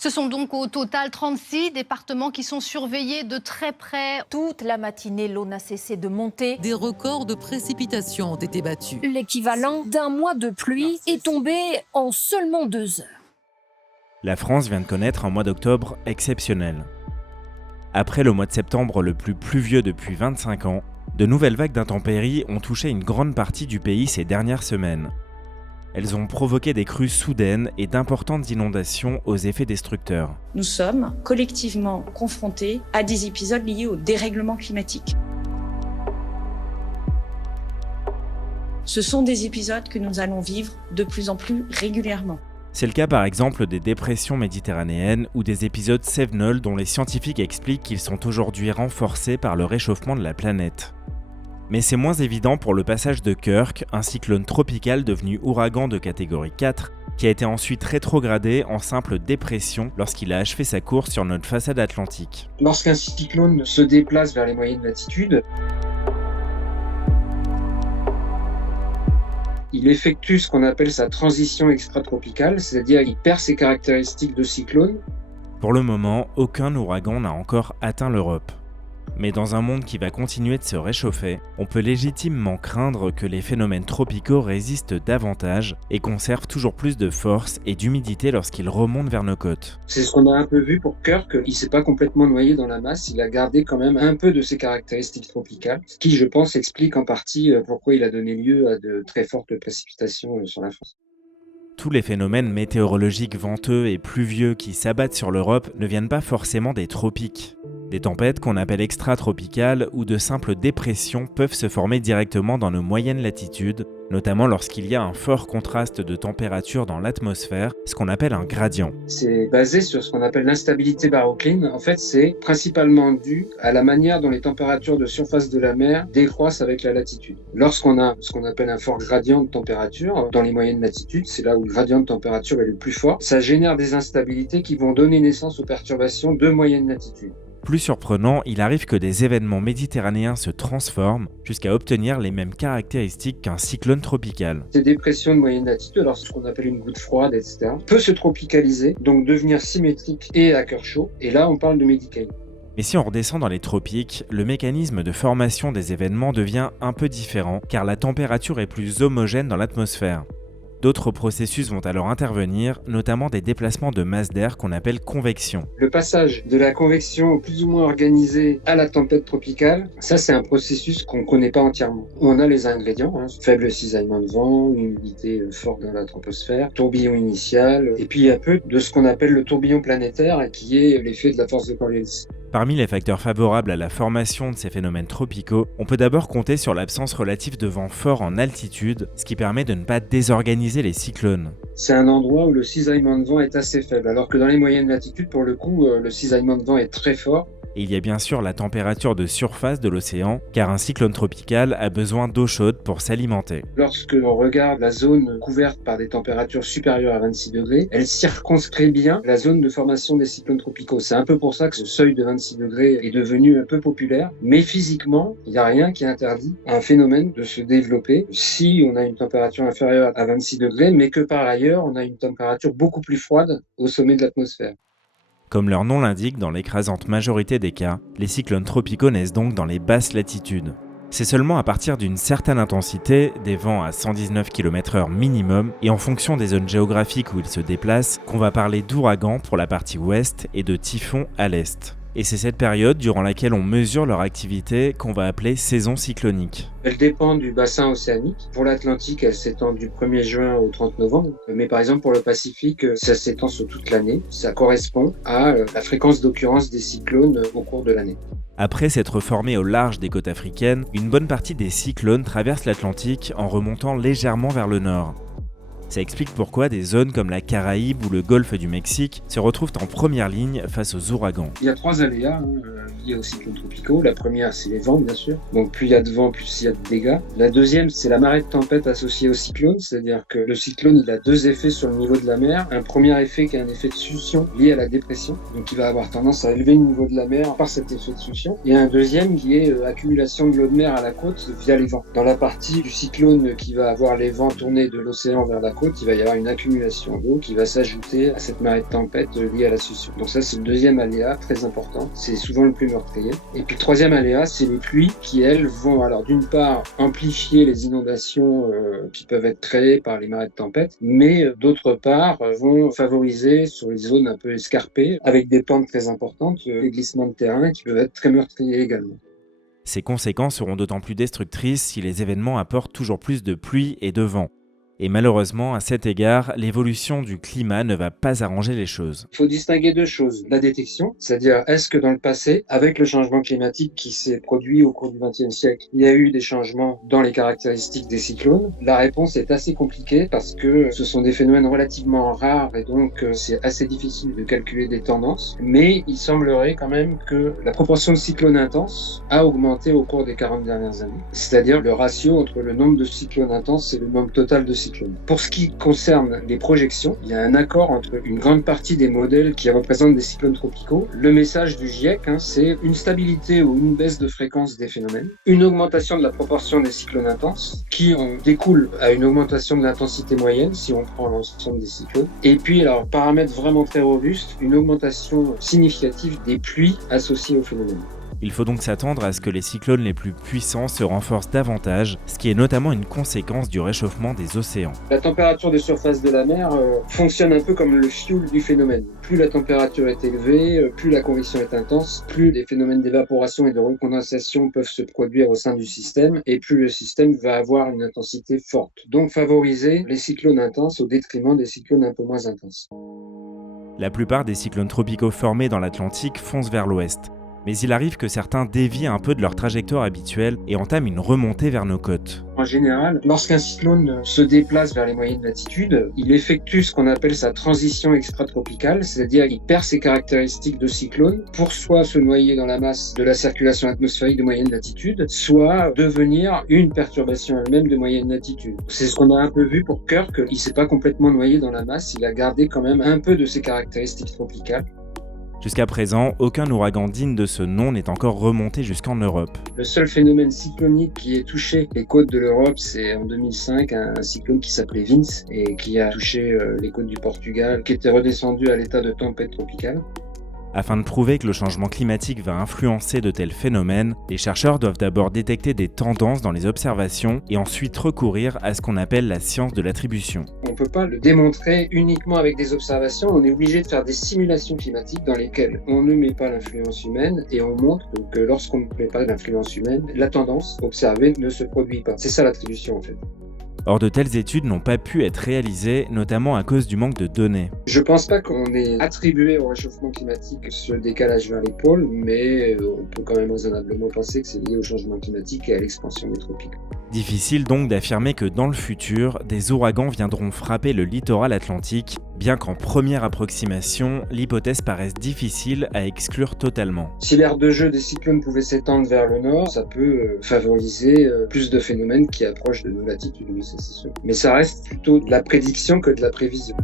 Ce sont donc au total 36 départements qui sont surveillés de très près. Toute la matinée, l'eau n'a cessé de monter. Des records de précipitations ont été battus. L'équivalent d'un mois de pluie est tombé en seulement 2 heures. La France vient de connaître un mois d'octobre exceptionnel. Après le mois de septembre le plus pluvieux depuis 25 ans, de nouvelles vagues d'intempéries ont touché une grande partie du pays ces dernières semaines. Elles ont provoqué des crues soudaines et d'importantes inondations aux effets destructeurs. Nous sommes collectivement confrontés à des épisodes liés au dérèglement climatique. Ce sont des épisodes que nous allons vivre de plus en plus régulièrement. C'est le cas par exemple des dépressions méditerranéennes ou des épisodes cévenols dont les scientifiques expliquent qu'ils sont aujourd'hui renforcés par le réchauffement de la planète. Mais c'est moins évident pour le passage de Kirk, un cyclone tropical devenu ouragan de catégorie 4, qui a été ensuite rétrogradé en simple dépression lorsqu'il a achevé sa course sur notre façade atlantique. Lorsqu'un cyclone se déplace vers les moyennes latitudes, il effectue ce qu'on appelle sa transition extratropicale, c'est-à-dire il perd ses caractéristiques de cyclone. Pour le moment, aucun ouragan n'a encore atteint l'Europe. Mais dans un monde qui va continuer de se réchauffer, on peut légitimement craindre que les phénomènes tropicaux résistent davantage et conservent toujours plus de force et d'humidité lorsqu'ils remontent vers nos côtes. C'est ce qu'on a un peu vu pour Kirk, il ne s'est pas complètement noyé dans la masse, il a gardé quand même un peu de ses caractéristiques tropicales, ce qui, je pense, explique en partie pourquoi il a donné lieu à de très fortes précipitations sur la France. Tous les phénomènes météorologiques venteux et pluvieux qui s'abattent sur l'Europe ne viennent pas forcément des tropiques. Des tempêtes qu'on appelle extratropicales ou de simples dépressions peuvent se former directement dans nos moyennes latitudes, notamment lorsqu'il y a un fort contraste de température dans l'atmosphère, ce qu'on appelle un gradient. C'est basé sur ce qu'on appelle l'instabilité barocline. En fait, c'est principalement dû à la manière dont les températures de surface de la mer décroissent avec la latitude. Lorsqu'on a ce qu'on appelle un fort gradient de température, dans les moyennes latitudes, c'est là où le gradient de température est le plus fort, ça génère des instabilités qui vont donner naissance aux perturbations de moyenne latitude. Plus surprenant, il arrive que des événements méditerranéens se transforment jusqu'à obtenir les mêmes caractéristiques qu'un cyclone tropical. Ces dépressions de moyenne latitude, alors ce qu'on appelle une goutte froide, etc., peut se tropicaliser, donc devenir symétrique et à cœur chaud. Et là, on parle de médicalisme. Mais si on redescend dans les tropiques, le mécanisme de formation des événements devient un peu différent car la température est plus homogène dans l'atmosphère. D'autres processus vont alors intervenir, notamment des déplacements de masse d'air qu'on appelle convection. Le passage de la convection plus ou moins organisée à la tempête tropicale, ça c'est un processus qu'on ne connaît pas entièrement. On a les ingrédients, faible cisaillement de vent, humidité forte dans la troposphère, tourbillon initial, et puis il y a peu de ce qu'on appelle le tourbillon planétaire qui est l'effet de la force de Coriolis. Parmi les facteurs favorables à la formation de ces phénomènes tropicaux, on peut d'abord compter sur l'absence relative de vent fort en altitude, ce qui permet de ne pas désorganiser les cyclones. C'est un endroit où le cisaillement de vent est assez faible, alors que dans les moyennes latitudes, pour le coup, le cisaillement de vent est très fort. Et il y a bien sûr la température de surface de l'océan, car un cyclone tropical a besoin d'eau chaude pour s'alimenter. Lorsque l'on regarde la zone couverte par des températures supérieures à 26 degrés, elle circonscrit bien la zone de formation des cyclones tropicaux. C'est un peu pour ça que ce seuil de 26 degrés est devenu un peu populaire, mais physiquement, il n'y a rien qui interdit à un phénomène de se développer si on a une température inférieure à 26 degrés, mais que par ailleurs, on a une température beaucoup plus froide au sommet de l'atmosphère. Comme leur nom l'indique, dans l'écrasante majorité des cas, les cyclones tropicaux naissent donc dans les basses latitudes. C'est seulement à partir d'une certaine intensité, des vents à 119 km/h minimum, et en fonction des zones géographiques où ils se déplacent, qu'on va parler d'ouragan pour la partie ouest et de typhon à l'est. Et c'est cette période durant laquelle on mesure leur activité qu'on va appeler saison cyclonique. Elle dépend du bassin océanique. Pour l'Atlantique, elle s'étend du 1er juin au 30 novembre. Mais par exemple, pour le Pacifique, ça s'étend sur toute l'année. Ça correspond à la fréquence d'occurrence des cyclones au cours de l'année. Après s'être formés au large des côtes africaines, une bonne partie des cyclones traversent l'Atlantique en remontant légèrement vers le nord. Ça explique pourquoi des zones comme la Caraïbe ou le golfe du Mexique se retrouvent en première ligne face aux ouragans. Il y a 3 aléas liés aux cyclones tropicaux. La première, c'est les vents, bien sûr. Donc plus il y a de vent, plus il y a de dégâts. La deuxième, c'est la marée de tempête associée au cyclone. C'est-à-dire que le cyclone, il a 2 effets sur le niveau de la mer. Un premier effet qui est un effet de succion lié à la dépression. Donc il va avoir tendance à élever le niveau de la mer par cet effet de succion. Et un deuxième qui est accumulation de l'eau de mer à la côte via les vents. Dans la partie du cyclone qui va avoir les vents tournés de l'océan vers la côte, côte, il va y avoir une accumulation d'eau qui va s'ajouter à cette marée de tempête liée à la succion. Donc ça, c'est le deuxième aléa très important. C'est souvent le plus meurtrier. Et puis le troisième aléa, c'est les pluies qui, elles, vont alors d'une part amplifier les inondations qui peuvent être créées par les marées de tempête, mais d'autre part vont favoriser sur les zones un peu escarpées, avec des pentes très importantes, des glissements de terrain qui peuvent être très meurtriers également. Ces conséquences seront d'autant plus destructrices si les événements apportent toujours plus de pluie et de vent. Et malheureusement, à cet égard, l'évolution du climat ne va pas arranger les choses. Il faut distinguer deux choses. La détection, c'est-à-dire est-ce que dans le passé, avec le changement climatique qui s'est produit au cours du XXe siècle, il y a eu des changements dans les caractéristiques des cyclones? La réponse est assez compliquée parce que ce sont des phénomènes relativement rares et donc c'est assez difficile de calculer des tendances. Mais il semblerait quand même que la proportion de cyclones intenses a augmenté au cours des 40 dernières années. C'est-à-dire le ratio entre le nombre de cyclones intenses et le nombre total de cyclones. Pour ce qui concerne les projections, il y a un accord entre une grande partie des modèles qui représentent des cyclones tropicaux. Le message du GIEC, c'est une stabilité ou une baisse de fréquence des phénomènes, une augmentation de la proportion des cyclones intenses, qui découle à une augmentation de l'intensité moyenne, si on prend l'ensemble des cyclones. Et puis, alors, paramètre vraiment très robuste, une augmentation significative des pluies associées au phénomène. Il faut donc s'attendre à ce que les cyclones les plus puissants se renforcent davantage, ce qui est notamment une conséquence du réchauffement des océans. La température de surface de la mer fonctionne un peu comme le fioul du phénomène. Plus la température est élevée, plus la convection est intense, plus les phénomènes d'évaporation et de recondensation peuvent se produire au sein du système, et plus le système va avoir une intensité forte. Donc favoriser les cyclones intenses au détriment des cyclones un peu moins intenses. La plupart des cyclones tropicaux formés dans l'Atlantique foncent vers l'ouest. Mais il arrive que certains dévient un peu de leur trajectoire habituelle et entament une remontée vers nos côtes. En général, lorsqu'un cyclone se déplace vers les moyennes latitudes, il effectue ce qu'on appelle sa transition extratropicale, c'est-à-dire qu'il perd ses caractéristiques de cyclone pour soit se noyer dans la masse de la circulation atmosphérique de moyenne latitude, soit devenir une perturbation elle-même de moyenne latitude. C'est ce qu'on a un peu vu pour Kirk, il ne s'est pas complètement noyé dans la masse, il a gardé quand même un peu de ses caractéristiques tropicales. Jusqu'à présent, aucun ouragan digne de ce nom n'est encore remonté jusqu'en Europe. Le seul phénomène cyclonique qui ait touché les côtes de l'Europe, c'est en 2005 un cyclone qui s'appelait Vince et qui a touché les côtes du Portugal, qui était redescendu à l'état de tempête tropicale. Afin de prouver que le changement climatique va influencer de tels phénomènes, les chercheurs doivent d'abord détecter des tendances dans les observations et ensuite recourir à ce qu'on appelle la science de l'attribution. On ne peut pas le démontrer uniquement avec des observations, on est obligé de faire des simulations climatiques dans lesquelles on ne met pas l'influence humaine et on montre que lorsqu'on ne met pas l'influence humaine, la tendance observée ne se produit pas. C'est ça l'attribution en fait. Or, de telles études n'ont pas pu être réalisées, notamment à cause du manque de données. Je ne pense pas qu'on ait attribué au réchauffement climatique ce décalage vers les pôles, mais on peut quand même raisonnablement penser que c'est lié au changement climatique et à l'expansion des tropiques. Difficile donc d'affirmer que dans le futur, des ouragans viendront frapper le littoral atlantique, bien qu'en première approximation, l'hypothèse paraisse difficile à exclure totalement. Si l'aire de jeu des cyclones pouvait s'étendre vers le nord, ça peut favoriser plus de phénomènes qui approchent de nos latitudes, oui, c'est sûr. Mais ça reste plutôt de la prédiction que de la prévision.